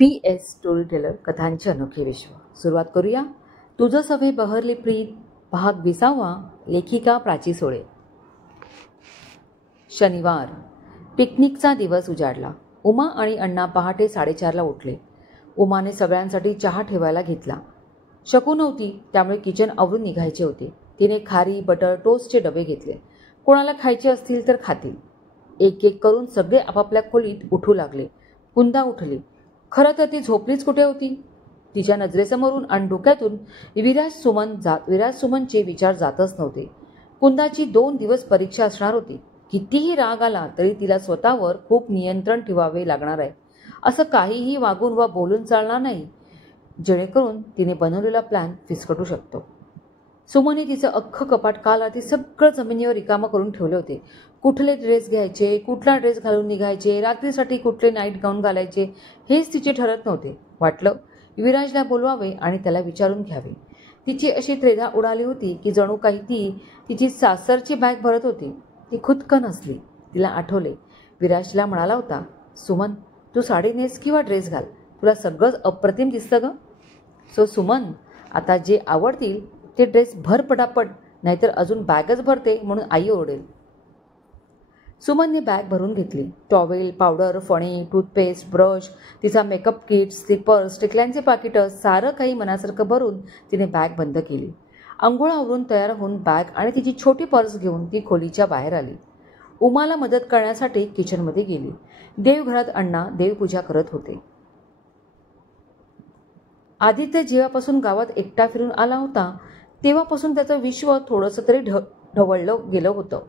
PS story teller कथांचे अनोखे विश्व. सुरुवात करूया. तुझं सभे बहरली प्रीत भाग 20. लेखिका प्राची सोळे. शनिवार. पिकनिकचा दिवस उजाडला. उमा आणि अण्णा पहाटे 4:30ला उठले. उमाने सगळ्यांसाठी चहा ठेवायला घेतला. शकू नव्हती, त्यामुळे किचन आवरून निघायचे होते. तिने खारी, बटर, टोस्टचे डबे घेतले. कोणाला खायचे असतील तर खातील. एक एक करून सगळे आपापल्या खोलीत उठू लागले. कुंदा उठली. खरं तर ती झोपलीच कुठे होती. तिच्या नजरेसमोरून आणि डोक्यातून विराज सुमनचे विचार जातच नव्हते. कुंदाची 2 दिवस परीक्षा असणार होती. कितीही राग आला तरी तिला स्वतःवर खूप नियंत्रण ठेवावे लागणार आहे. असं काहीही वागून वा बोलून चालणार नाही, जेणेकरून तिने बनवलेला प्लॅन फिसकटू शकतो. सुमनने तिचं अख्खं कपाट काल रात्री सगळं जमिनीवर रिकामं करून ठेवले होते. कुठले ड्रेस घ्यायचे, कुठला ड्रेस घालून निघायचे, रात्रीसाठी कुठले नाईट गाऊन घालायचे, हेच तिचे ठरत नव्हते. वाटलं विराजला बोलवावे आणि त्याला विचारून घ्यावे. तिची अशी त्रेधा उडाली होती की जणू काही ती तिची सासरची बॅग भरत होती. ती खुदकन हसली. तिला आठवले, विराजला म्हणाला होता, सुमन तू साडी नेस किंवा ड्रेस घाल, तुला सगळंच अप्रतिम दिसतं गं. सो सुमन, आता जे आवडतील ते ड्रेस भर पटापट, नाहीतर अजून बॅगच भरते म्हणून आई ओरडेल. सुमनने बॅग भरून घेतली. टॉवेल, पावडर, फणी, टूथपेस्ट, ब्रश, तिचा मेकअप किट, स्लिपर्स, टिकल्यांचे पाकिटं, सारं काही मनासारखं भरून तिने बॅग बंद केली. अंघोळ आवरून तयार होऊन बॅग आणि तिची छोटी पर्स घेऊन ती खोलीच्या बाहेर आली. उमाला मदत करण्यासाठी किचनमध्ये गेली. देवघरात अण्णा देवपूजा करत होते. आदित्य जेव्हापासून गावात एकटा फिरून आला होता तेव्हापासून त्याचं विश्व थोडंसं तरी ढवळलं गेलं होतं.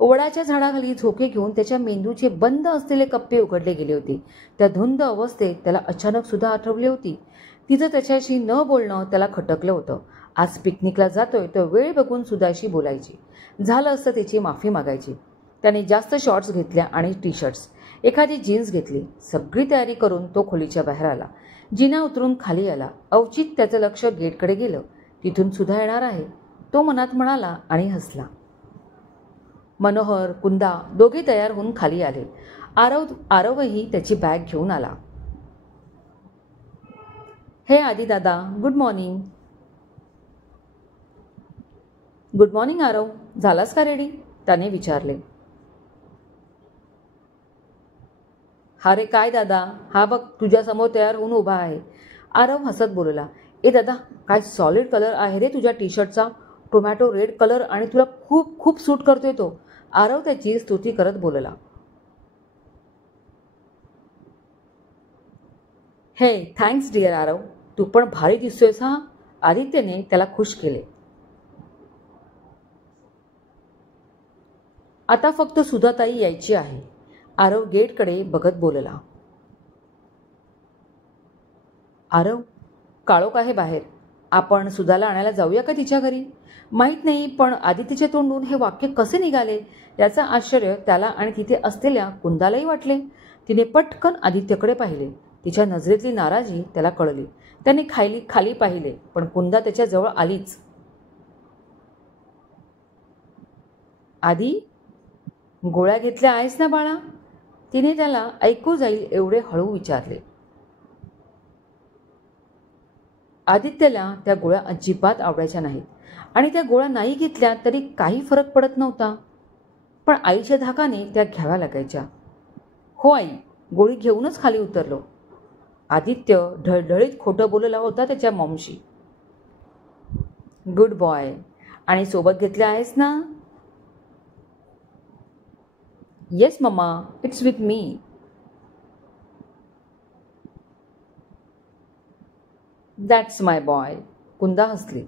वडाच्या झाडाखाली झोके घेऊन त्याच्या मेंदूचे बंद असलेले कप्पे उघडले गेले होते. त्या धुंद अवस्थेत त्याला अचानक सुद्धा आठवली होती. तिचं त्याच्याशी न बोलणं त्याला खटकलं होतं. आज पिकनिकला जातोय तर वेळ बघून सुधाशी बोलायची. झालं असतं त्याची माफी मागायची. त्याने जास्त शॉर्ट्स घेतल्या आणि टी-शर्ट्स, एखादी जीन्स घेतली. सगळी तयारी करून तो खोलीच्या बाहेर आला. जिना उतरून खाली आला. अवचित त्याचं लक्ष गेटकडे गेलं. तिथून सुद्धा येणार आहे, तो मनात म्हणाला आणि हसला. मनोहर, कुंदा दोघे तयार होऊन खाली आले. आरवही त्याची बॅग घेऊन आला. हे आदी दादा, good morning. Good morning Aarav, झालास का रेडी, त्याने विचारले. हा रे काय दादा, हा बघ तुझ्यासमोर तयार होऊन उभा आहे. आरव हसत बोलला. ए दादा, काय सॉलिड कलर आहे रे तुझ्या टी शर्टचा. टोमॅटो रेड कलर आणि तुला खूप खूप सूट करतोय तो. आरव त्याची स्तुती करत बोलला. हे थँक्स डिअर आरव, तू पण भारी दिसतोयस हा. आदित्यने त्याला खुश केले. आता फक्त सुधाताई यायची आहे. आरव गेटकडे बघत बोलला. आरव, काळोख आहे बाहेर, आपण सुधाला आणायला जाऊया का तिच्या घरी. माहीत नाही, पण आदित्यच्या तोंडून हे वाक्य कसे निघाले याचं आश्चर्य त्याला आणि तिथे असलेल्या कुंदालाही वाटले. तिने पटकन आदित्यकडे पाहिले. तिच्या नजरेतली नाराजी त्याला कळली. त्याने खाली पाहिले, पण कुंदा त्याच्या जवळ आलीच. आदी, गोळ्या घेतल्या आहेस ना बाळा, तिने त्याला ऐकू जाईल एवढे हळू विचारले. आदित्यला त्या गोळ्या अजिबात आवडायच्या नाहीत आणि त्या गोळ्या नाही घेतल्या तरी काही फरक पडत नव्हता, पण आईच्या धाकाने त्या घ्याव्या लागायच्या. हो आई, गोळी घेऊनच खाली उतरलो. आदित्य ढळढळीत खोटं बोलला होता त्याच्या मॉमशी. गुड बॉय, आणि सोबत घेतल्या आहेस ना. Yes mamma, it's with me. That's my boy, Kunda हसली.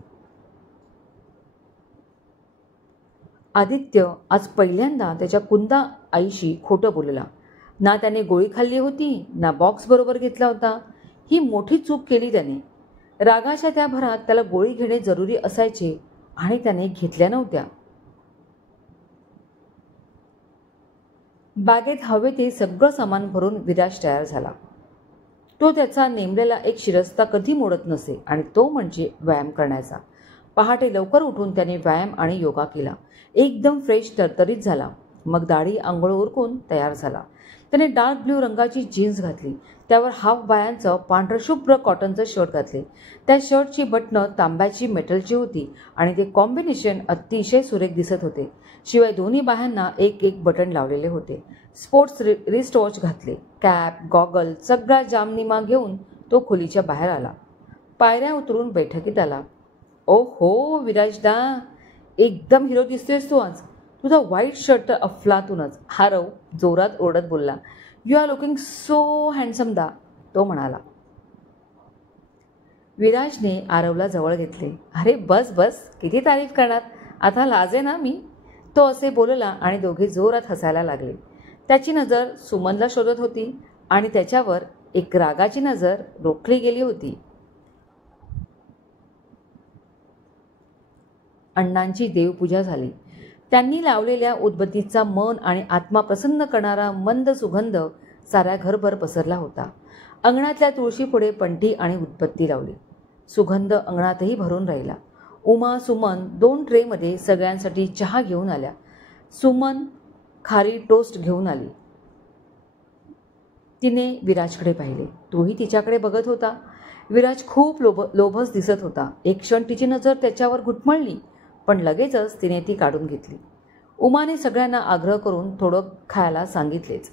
आदित्य आज पहिल्यांदा त्याच्या कुंदा आईशी खोटं बोलला. ना त्याने गोळी खाल्ली होती, ना बॉक्स बरोबर घेतला होता. ही मोठी चूक केली त्याने. रागाच्या त्या भरात त्याला गोळी घेणे जरुरी असायचे आणि त्याने घेतल्या नव्हत्या. बॅगेत हवे ते सगळं सामान भरून विराज तयार झाला. तो त्याचा नेमलेला एक शिरस्ता कधी मोडत नसे आणि तो म्हणजे व्यायाम करण्याचा. पहाटे लवकर उठून त्याने व्यायाम आणि योगा केला. एकदम फ्रेश तरतरीत झाला. मग दाढी आंघोळ उरकून तयार झाला. त्याने डार्क ब्ल्यू रंगाची जीन्स घातली, त्यावर हाफ बायांचं पांढरशुभ्र कॉटनचं शर्ट घातले. त्या शर्टची बटणं तांब्याची मेटलची होती आणि ते कॉम्बिनेशन अतिशय सुरेख दिसत होते. शिवाय दोन्ही बायांना एक एक बटन लावलेले होते. स्पोर्ट्स रिस्ट वॉच घातले, कॅप, गॉगल सगळा जामनिमा घेऊन तो खोलीच्या बाहेर आला. पायऱ्या उतरून बैठकीत आला. ओ हो विराजदा, एकदम हिरो दिसतोयस तू आज. तुझा व्हाईट शर्ट तर अफलातूनच. आरव जोरात ओरडत बोलला. You are looking so handsome दा, तो म्हणाला. विराजने आरवला जवळ घेतले. अरे बस बस, किती तारीफ करणार, आता लाजे ना मी, तो असे बोलला आणि दोघे जोरात हसायला लागले. त्याची नजर सुमनला शोधत होती आणि त्याच्यावर एक रागाची नजर रोखली गेली होती. अण्णांची देवपूजा झाली. त्यांनी लावलेल्या उदबत्तीचा मन आणि आत्मा प्रसन्न करणारा मंद सुगंध साऱ्या घरभर पसरला होता. अंगणातल्या तुळशीपुढे पंटी आणि उदबत्ती लावली. सुगंध अंगणातही भरून राहिला. उमा सुमन 2 ट्रेमध्ये सगळ्यांसाठी चहा घेऊन आल्या. सुमन खारी टोस्ट घेऊन आली. तिने विराजकडे पाहिले. तोही तिच्याकडे बघत होता. विराज खूप लोभस दिसत होता. एक क्षण तिची नजर त्याच्यावर घुटमळली, पण लगेचच तिने ती काढून घेतली. उमाने सगळ्यांना आग्रह करून थोडं खायला सांगितलेच.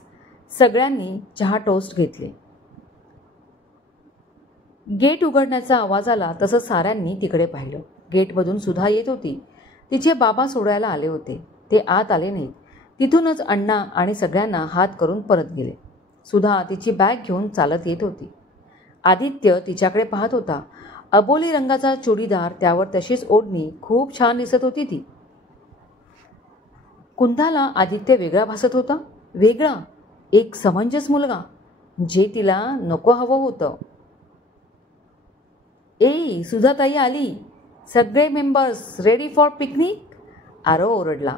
सगळ्यांनी चहा टोस्ट घेतले. गेट उघडण्याचा आवाज आला तसं साऱ्यांनी तिकडे पाहिलं. गेटमधून सुधा येत होती. तिचे बाबा सोडायला आले होते. ते आत आले नाहीत. तिथूनच अण्णा आणि सगळ्यांना हात करून परत गेले. सुधा तिची बॅग घेऊन चालत येत होती. आदित्य तिच्याकडे पाहत होता. अबोली रंगाचा चुडीदार, त्यावर तशीच ओढणी, खूप छान दिसत होती ती. कुंदाला आदित्य वेगळा भासत होता. वेगळा, एक समंजस मुलगा, जे तिला नको हवं होतं. ए सुधाताई आली, सगळे members ready for picnic, Aarav ओरडला.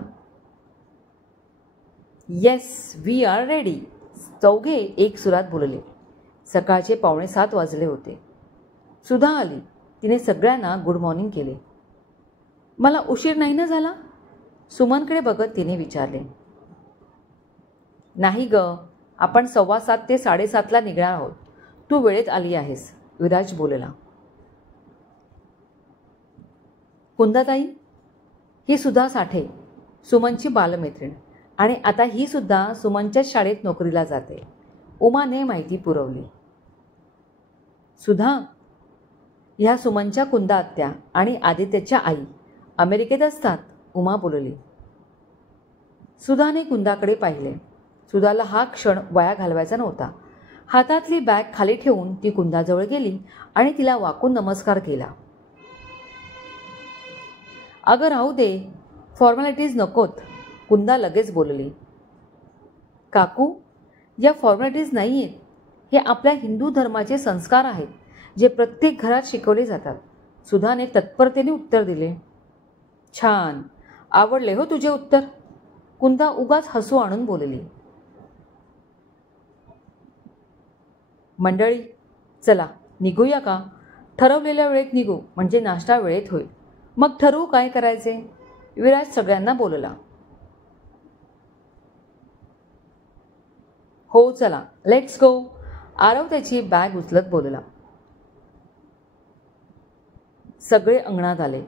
येस वी आर रेडी, चौघे एक सुरात बोलले. सकाळचे 6:45 वाजले होते. सुधा आली. तिने सगळ्यांना गुड मॉर्निंग केले. मला उशीर नाही ना झाला, सुमनकडे बघत तिने विचारले. नाही ग, आपण 7:15 ते 7:30 निघणार आहोत. तू वेळेत आली आहेस, विराज बोलला. कुंदाताई, ही सुधा साठे, सुमनची बालमैत्रीण, आणि आता ही सुद्धा सुमनच्याच शाळेत नोकरीला जाते, उमाने माहिती पुरवली. सुधा, ह्या सुमनच्या कुंदा आत्या आणि आदित्यच्या आई अमेरिकेत असतात, उमा बोलली. सुधाने कुंदाकडे पाहिले. सुधाला हा क्षण वाया घालवायचा नव्हता. हातातली बॅग खाली ठेवून ती कुंदाजवळ गेली आणि तिला वाकून नमस्कार केला. अगं राहू दे, फॉर्मॅलिटीज नकोत, कुंदा लगेच बोलली. काकू, या फॉर्मॅलिटीज नाही आहेत. हे आपल्या हिंदू धर्माचे संस्कार आहेत, जे प्रत्येक घरात शिकवले जातात, सुधाने तत्परतेने उत्तर दिले. छान, आवडले हो तुझे उत्तर, कुंदा उगाच हसू आणून बोलली. मंडळी, चला निघूया का? ठरवलेल्या वेळेत निघू, म्हणजे नाश्ता वेळेत होईल. मग ठरवू काय करायचे, विराज सगळ्यांना बोलला. हो चला, लेट्स गो, आरव त्याची बॅग उचलत बोलला. सगळे अंगणात आले.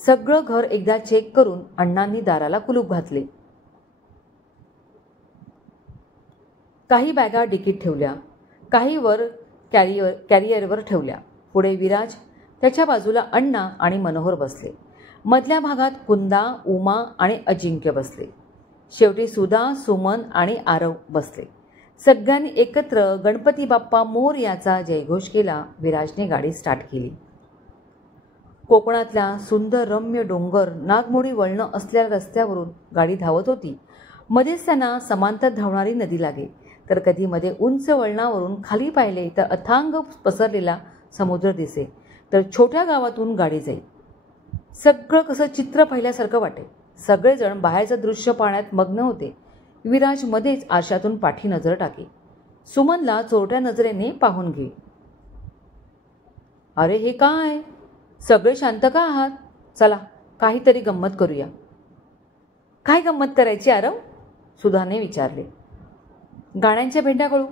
सगळं घर एकदा चेक करून अण्णांनी दाराला कुलूप घातले. काही बॅगा डिकीत ठेवल्या, काही वर कॅरियरवर ठेवल्या. पुढे विराज, त्याच्या बाजूला अण्णा आणि मनोहर बसले. मधल्या भागात कुंदा, उमा आणि अजिंक्य बसले. शेवटी सुधा, सुमन आणि आरव बसले. सगळ्यांनी एकत्र गणपती बाप्पा मोरयाचा जयघोष केला. विराजने गाडी स्टार्ट केली. कोकणातल्या सुंदर रम्य डोंगर, नागमोडी वळणं असलेल्या रस्त्यावरून गाडी धावत होती. मध्येच त्यांना समांतर धावणारी नदी लागे, तर कधी मध्ये उंच वळणावरून खाली पाहिले तर अथांग पसरलेला समुद्र दिसे, तर छोट्या गावातून गाडी जाई. सगळं कसं चित्र पाहिल्यासारखं वाटे. सगळेजण बाहेरचं दृश्य पाहण्यात मग्न होते. विराज मध्येच आरशातून पाठी नजर टाके. सुमनला चोरट्या नजरेने पाहून घे. अरे हे काय, सगळे शांत का आहात? चला काहीतरी गंमत करूया. काय गंमत करायची आरव? सुधाने विचारले. गाण्यांच्या भेंड्या कळू.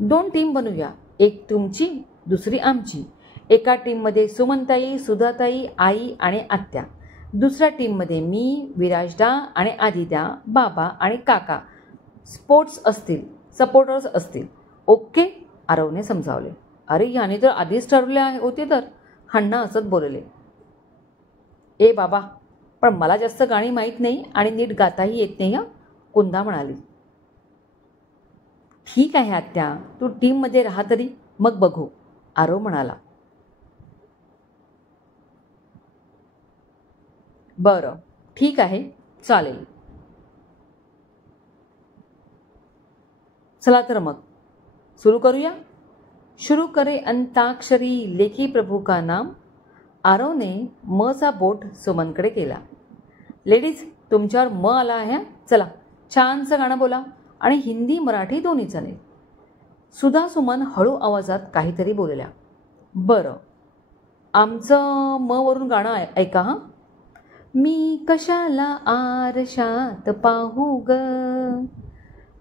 2 टीम बनवूया. एक तुमची, दुसरी आमची. एका टीममध्ये सुमनताई, सुधाताई, आई आणि आत्या. दुसऱ्या टीममध्ये मी, विराजदा आणि आदित्या, बाबा आणि काका सपोर्टर्स असतील. ओके, आरवने समजावले. अरे याने तर आधीच ठरवले होते तर, अण्णा हसत बोलले. ए बाबा, पण मला जास्त गाणी माहीत नाही आणि नीट गाताही येत नाही. कुंदा म्हणाली. ठीक आहे आत्या, तू टीममध्ये राहा तरी, मग बघू, आरव म्हणाला. बरं, ठीक आहे, चालेल. चला तर मग सुरू करूया. शुरू करे अंताक्षरी लेखी प्रभू का नाम. आरवने मचा बोट सुमनकडे केला. लेडीज, तुमच्यावर म आला आहे. चला छानसं गाणं बोला आणि हिंदी मराठी दोन्ही चालेल. सुधा सुमन हळू आवाजात काहीतरी बोलल्या. बरं, आमचं म वरून गाणं ऐका. हां. मी कशाला आरशात पाहू ग,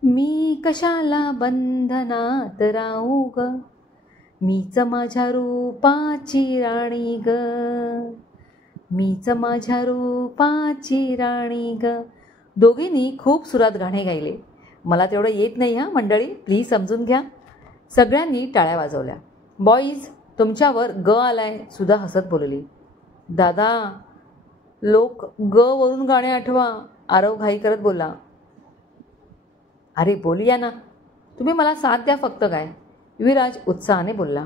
मी कशाला बंधनात राहू ग, मीच माझ्या रूपाची राणी ग, मीच माझ्या रूपाची राणी ग. दोघींनी खूप सुरात गाणे गायले. मला तेवढं येत नाही हा मंडळी, प्लीज समजून घ्या. सगळ्यांनी टाळ्या वाजवल्या. बॉईज, तुमच्यावर ग आलाय, सुद्धा हसत बोलली. दादा, लोक ग वरून गाणे आठवा, आरव घाई करत बोलला. अरे बोलूया ना, तुम्ही मला साथ द्या फक्त. काय, विराज उत्साहाने बोलला.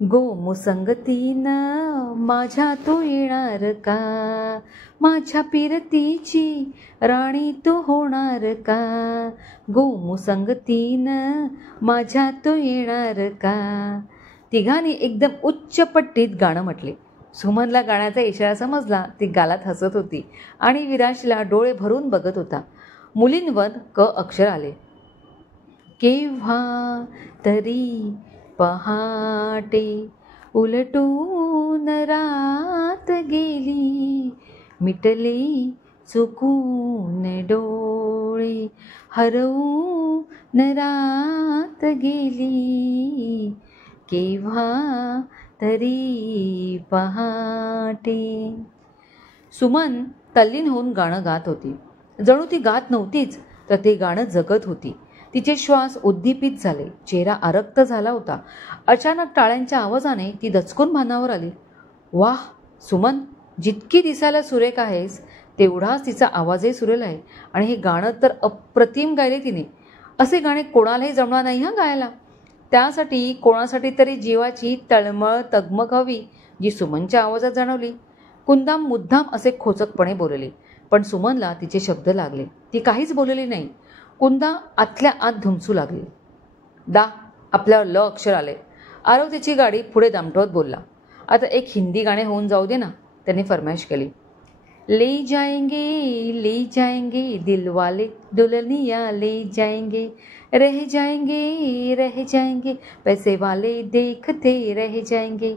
गोमुसंगतीनं माझ्या तू येणार का, माझ्या पिरतीची राणी तू होणार का, गोमुसंगतीनं माझ्या तू येणार का. तिघांनी एकदम उच्च पट्टीत गाणं म्हटले. सुमनला गाण्याचा इशारा समजला. ती गालात हसत होती आणि विराजला डोळे भरून बघत होता. मुलींवर क अक्षर आले. केव्हा तरी पहाटे उलटून रात गेली, मिटले चुकून डोळे, हरवून रात गेली, केव्हा तरी पहाटे. सुमन तल्लीन होऊन गाणं गात होती. जणू ती गात नव्हतीच, तर ते गाणं जगत होती. तिचे श्वास उद्दीपित झाले, चेहरा आरक्त झाला होता. अचानक टाळ्यांच्या आवाजाने ती दचकून भानावर आली. वाह सुमन, जितकी दिसायला सुरेख आहेस, तेवढाच तिचा आवाजही सुरेल आहे. आणि हे गाणं तर अप्रतिम गायले तिने. असे गाणे कोणालाही जमणार नाही हा गायला. त्यासाठी कोणासाठी तरी जीवाची तळमळ तगमग हवी, जी सुमनच्या आवाजात जाणवली. कुंदाम मुद्दाम असे खोचकपणे बोलले, पण सुमनला तिचे शब्द लागले. ती काहीच बोलली नाही. कुंदा आतल्या आत धुमसू लागली. आपल्यावर ल अक्षर आले. आरव तिची गाडी पुढे दामटवत बोलला. आता एक हिंदी गाणे होऊन जाऊ दे ना, त्याने फरमाईश केली. ले जाएंगे दिलवाले दुल्हनिया ले जाएंगे, रह जाएंगे पैसे वाले देखते रह जाएंगे.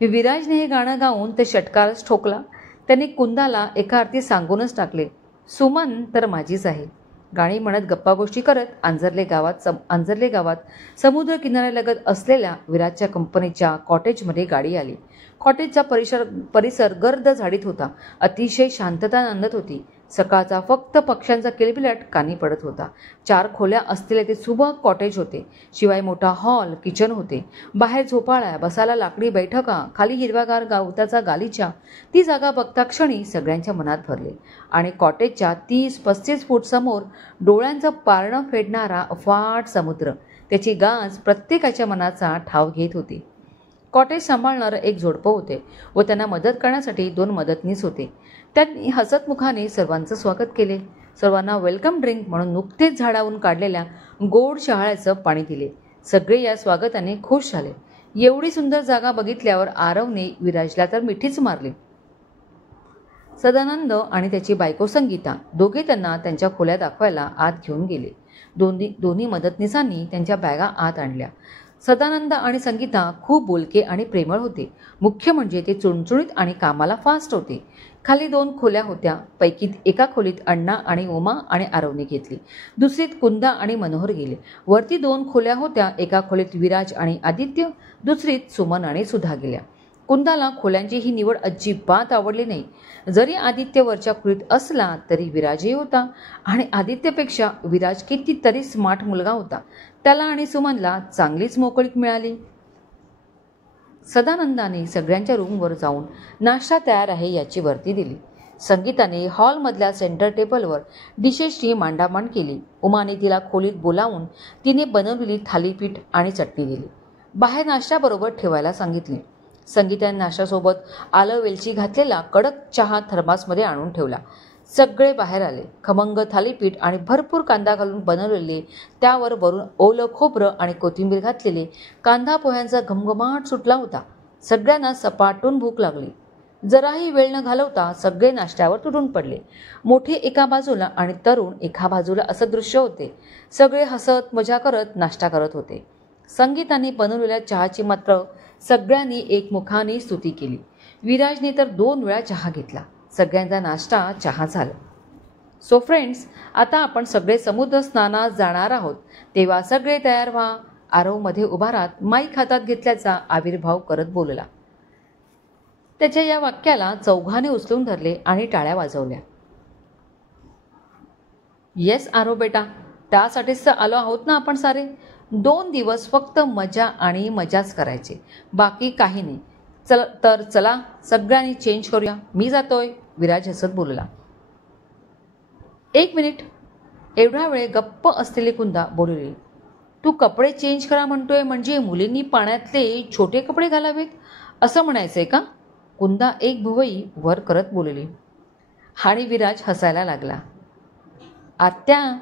विराजने हे गाणं गाऊन ते षटकारच ठोकला. त्याने कुंदाला एका अर्थी सांगूनच टाकले, सुमन तर माझीच आहे. गाणी म्हणत गप्पा गोष्टी करत आंजर्ले गावात समुद्र किनाऱ्यालगत असलेल्या विराजच्या कंपनीच्या कॉटेजमध्ये गाडी आली. कॉटेजचा परिसर गर्द झाडीत होता. अतिशय शांतता नांदत होती. सकाळचा फक्त पक्ष्यांचा किलबिलाट कानी पडत होता. 4 खोल्या असलेले ते सुबक कॉटेज होते. शिवाय मोठा हॉल, किचन होते. बाहेर झोपाळ्या, बसायला लाकडी बैठका, खाली हिरवागार गवताचा गालीचा. ती जागा बघता क्षणी सगळ्यांच्या मनात भरले. आणि कॉटेजच्या 30-35 फूट समोर डोळ्यांचं पारणं फेडणारा अफाट समुद्र, त्याची गाज प्रत्येकाच्या मनाचा ठाव घेत होती. कॉटेज सांभाळणारं एक जोडपं होते व त्यांना मदत करण्यासाठी 2 मदतनीस होते. त्यांनी हसतमुखाने सर्वांचं स्वागत केले. सर्वांना वेलकम ड्रिंक म्हणून नुकतेच झाडावरून काढलेल्या गोड शहाळ्याचं पाणी दिले. सगळे या स्वागताने खुश झाले. एवढी सुंदर जागा बघितल्यावर आरवने विराजला तर मिठीच मारली. सदानंद आणि त्याची बायको संगीता दोघे त्यांना त्यांच्या खोल्या दाखवायला आत घेऊन गेले. दोन्ही मदतनीसांनी त्यांच्या बॅगा आत आणल्या. सदानंद आणि संगीता खूप बोलके आणि प्रेमळ होते. मुख्य म्हणजे ते चुणचुणीत आणि कामाला फास्ट होते. खाली 2 खोल्या होत्या. पैकी एका खोलीत अण्णा आणि उमा आणि आरवने घेतली. दुसरीत कुंदा आणि मनोहर गेले. वरती 2 खोल्या होत्या. एका खोलीत विराज आणि आदित्य, दुसरीत सुमन आणि सुधा गेल्या. कुंदाला खोल्यांची ही निवड अजिबात आवडली नाही. जरी आदित्य वरच्या खोलीत असला तरी विराजही होता आणि आदित्यपेक्षा विराज कितीतरी स्मार्ट मुलगा होता. त्याला आणि सुमनला चांगलीच मोकळीक मिळाली. सदानंदाने सगळ्यांच्या रूमवर जाऊन नाश्ता तयार आहे याची वर्दी दिली. संगीताने हॉलमधल्या सेंटर टेबलवर डिशेसची मांडामांड केली. उमाने तिला खोलीत बोलावून तिने बनवलेली थालीपीठ आणि चटणी दिली. बाहेर नाश्त्याबरोबर ठेवायला सांगितले. संगीताने नाश्त्यासोबत आलं वेलची घातलेला कडक चहा थर्मासमध्ये आणून ठेवला. सगळे बाहेर आले. खमंग थालीपीठ आणि भरपूर कांदा घालून बनवलेले, त्यावर वरून ओलं खोबरं आणि कोथिंबीर घातलेले कांदा पोह्यांचा घमघमाट सुटला होता. सगळ्यांना सपाटून भूक लागली. जराही वेळ न घालवता सगळे नाश्त्यावर तुटून पडले. मोठे एका बाजूला आणि तरुण एका बाजूला असं दृश्य होते. सगळे हसत मजा करत नाश्ता करत होते. संगीताने बनवलेल्या चहाची मात्र सगळ्यांनी एकमुखाने स्तुती केली. विराजने तर 2 वेळा चहा घेतला. सगळ्यांचा नाश्ता चहा झाला. सो फ्रेंड्स, आता आपण सगळे समुद्र स्नानास जाणार आहोत, तेव्हा सगळे तयार व्हा. आरवमध्ये उभा राहत माईक हातात घेतल्याचा आविर्भाव करत बोलला. त्याच्या या वाक्याला चौघाने उचलून धरले आणि टाळ्या वाजवल्या. येस आरव बेटा, त्यासाठीच तर आलो आहोत ना आपण सारे. 2 दिवस फक्त मजा आणि मजाच करायचे, बाकी काही नाही. चला सगळ्यांनी चेंज करूया. मी जातोय, विराज हसत बोलला. 1 मिनिट. एवढा वेळ गप्प असलेली कुंदा बोलली. तू कपडे चेंज करा म्हणतोय म्हणजे मुलींनी पाण्यातले छोटे कपडे घालावेत असं म्हणायचंय का? कुंदा एक भुवई वर करत बोलली. आणि विराज हसायला लागला. आत्या,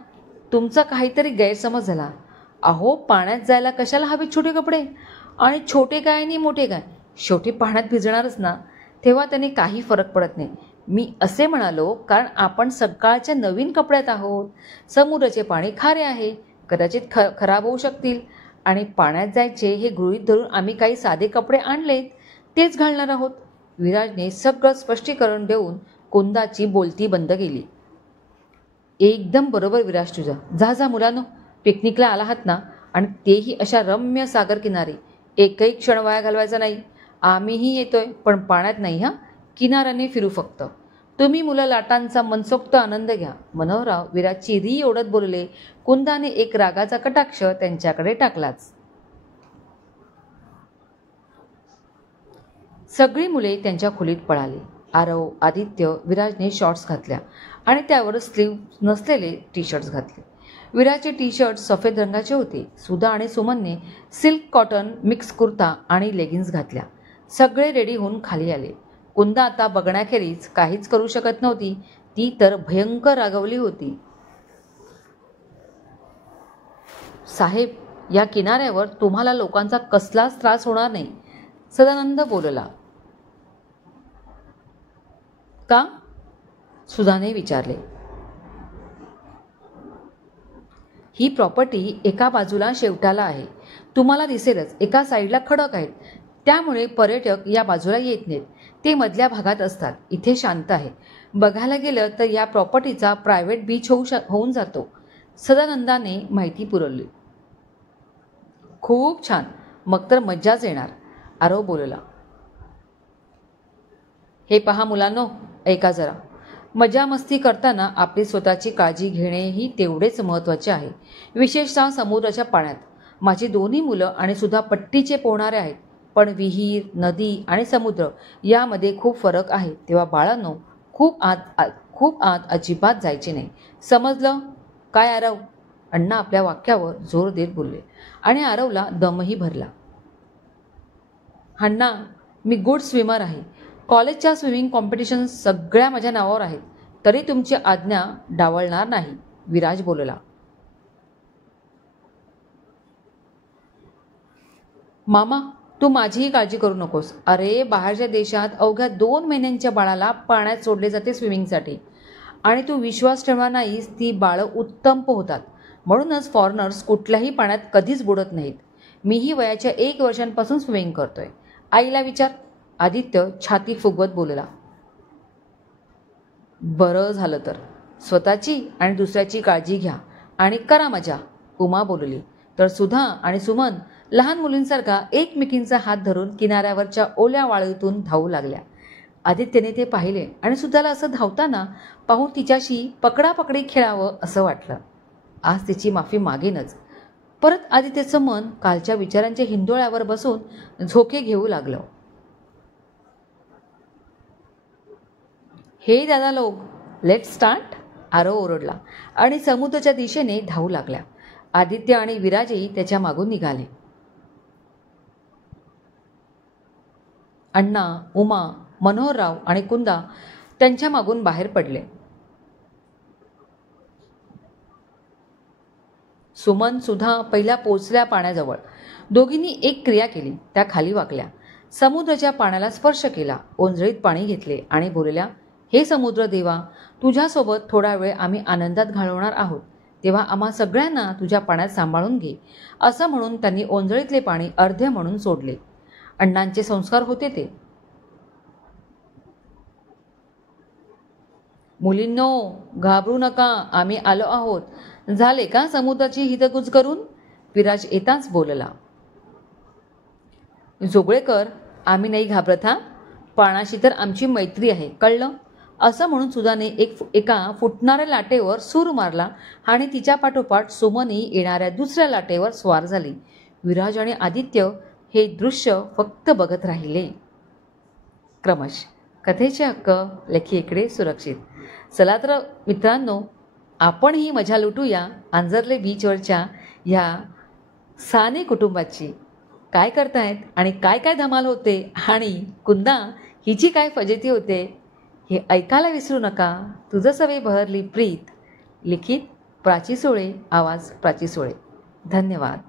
तुमचा काहीतरी गैरसमज झाला. अहो, पाण्यात जायला कशाला हवे छोटे कपडे? आणि छोटे काय आणि मोठे काय, शेवटी पाण्यात भिजणारच ना, तेव्हा त्याने काही फरक पडत नाही. मी असे म्हणालो कारण आपण सकाळच्या नवीन कपड्यात आहोत. समुद्राचे पाणी खारे आहे, कदाचित खराब होऊ शकतील आणि पाण्यात जायचे हे गृहीत धरून आम्ही काही साधे कपडे आणलेत, तेच घालणार आहोत. विराजने सगळं स्पष्टीकरण देऊन कुंदाची बोलती बंद केली. एकदम बरोबर विराज तुझा. जा जा मुलांनो, पिकनिकला आला आहात ना, आणि तेही अशा रम्य सागर किनारी. एकही क्षण वाया घालवायचा नाही. आम्हीही येतोय, पण पाण्यात नाही हा, किनाऱ्याने फिरू फक्त. तुम्ही मुलं लाटांचा मनसोक्त आनंद घ्या. मनोहरराव विराजची री ओढत बोलले. कुंदाने एक रागाचा कटाक्ष त्यांच्याकडे टाकलाच. सगळी मुले त्यांच्या खोलीत पळाली. आरव, आदित्य, विराजने शॉर्ट्स घातल्या आणि त्यावर स्लीव नसलेले टी शर्ट्स घातले. विराजचे टी शर्ट सफेद रंगाचे होते. सुधा आणि सुमनने सिल्क कॉटन मिक्स कुर्ता आणि लेगिन्स घातल्या. सगळे रेडी होऊन खाली आले. कुंदा आता बघण्याखेरीज काहीच करू शकत नव्हती. ती तर भयंकर रागवली होती. साहेब, या किनाऱ्यावर तुम्हाला लोकांचा कसलाच त्रास होणार नाही, सदानंद बोलला. का? सुधाने विचारले. ही प्रॉपर्टी एका बाजूला शेवटाला आहे, तुम्हाला दिसेलच. एका साईडला खडक आहेत, त्यामुळे पर्यटक या बाजूला येत नाहीत. ते मधल्या भागात असतात. इथे शांत आहे. बघायला गेलं तर या प्रॉपर्टीचा प्रायव्हेट बीच होऊन जातो, सदानंदाने माहिती पुरवली. खूप छान, मग तर मज्जाच येणार, आरव बोलला. हे पहा मुलांनो, ऐका जरा. मजा मस्ती करताना आपली स्वतःची काळजी घेणेही तेवढेच महत्त्वाचे आहे, विशेषतः समुद्राच्या पाण्यात. माझी दोन्ही मुलं आणि सुद्धा पट्टीचे पोहणारे आहेत, पण विहीर, नदी आणि समुद्र यामध्ये खूप फरक आहे. तेव्हा बाळांनो, खूप आत अजिबात जायचे नाही, समजलं काय आरव? अण्णा आपल्या वाक्यावर जोर देत बोलले आणि आरवला दमही भरला. अण्णा, मी गुड स्विमर आहे. कॉलेजच्या स्विमिंग कॉम्पिटिशन सगळ्या माझ्या नावावर आहेत, तरी तुमची आज्ञा डावलणार नाही, विराज बोलला. मामा, तू माझीही काळजी करू नकोस. अरे, बाहेरच्या देशात अवघ्या 2 महिन्यांच्या बाळाला पाण्यात सोडले जाते स्विमिंगसाठी, आणि तू विश्वास ठेवणार नाहीस, ती बाळं उत्तम पोहतात. म्हणूनच फॉरेनर्स कुठल्याही पाण्यात कधीच बुडत नाहीत. मीही वयाच्या 1 वर्षांपासून स्विमिंग करतोय. आईला विचार. आदित्य छाती फुगवत बोलला. बरं झालं तर. स्वतःची आणि दुसऱ्याची काळजी घ्या आणि करा मजा, उमा बोलली. तर सुधा आणि सुमन लहान मुलींसारखा एकमेकींचा हात धरून किनाऱ्यावरच्या ओल्या वाळूतून धावू लागल्या. आदित्यने ते पाहिले आणि सुधाला असं धावताना पाहून तिच्याशी पकडापकडी खेळावं असं वाटलं. आज तिची माफी मागेनच. परत आदित्यचं मन कालच्या विचारांच्या हिंदोळ्यावर बसून झोके घेऊ लागलं. हे दादा लोक, लेट स्टार्ट, आरव ओरडला आणि समुद्राच्या दिशेने धावू लागल्या. आदित्य आणि विराजही त्याच्या मागून निघाले. अण्णा, उमा, मनोहरराव आणि कुंदा त्यांच्या मागून बाहेर पडले. सुमन सुधा पहिल्या पोचल्या पाण्याजवळ. दोघींनी एक क्रिया केली. त्या खाली वाकल्या, समुद्राच्या पाण्याला स्पर्श केला, ओंजळीत पाणी घेतले आणि बोलल्या, हे समुद्र देवा, तुझ्यासोबत थोडा वेळ आम्ही आनंदात घालवणार आहोत, तेव्हा आम्हा सगळ्यांना तुझ्या पाण्यात सांभाळून घे. असं म्हणून त्यांनी ओंजळीतले पाणी अर्धे म्हणून सोडले. अण्णांचे संस्कार होते ते. मुलींनो, घाबरू नका, आम्ही आलो आहोत. झाले का समुद्राची हितगुज करून? विराज येताच बोलला. जोगळेकर, आम्ही नाही घाबरत हा. पाण्याशी तर आमची मैत्री आहे, कळलं? असं म्हणून सुधाने एका फुटणाऱ्या लाटेवर सूर मारला आणि तिच्या पाठोपाठ सुमनी येणाऱ्या दुसऱ्या लाटेवर स्वार झाली. विराज आणि आदित्य हे दृश्य फक्त बघत राहिले. क्रमश. कथेचे हक्क लेखिकेकडे सुरक्षित. चला तर मित्रांनो, आपण ही मजा लुटूया आंजर्ले बीचवरच्या ह्या साने कुटुंबाची. काय करतायत आणि काय काय धमाल होते आणि कुंदा हिची काय फजिती होते हे ऐकायला विसरू नका. तुझं सवे बहरली प्रीत. लिखित प्राची सोळे, आवाज प्राची सोळे. धन्यवाद.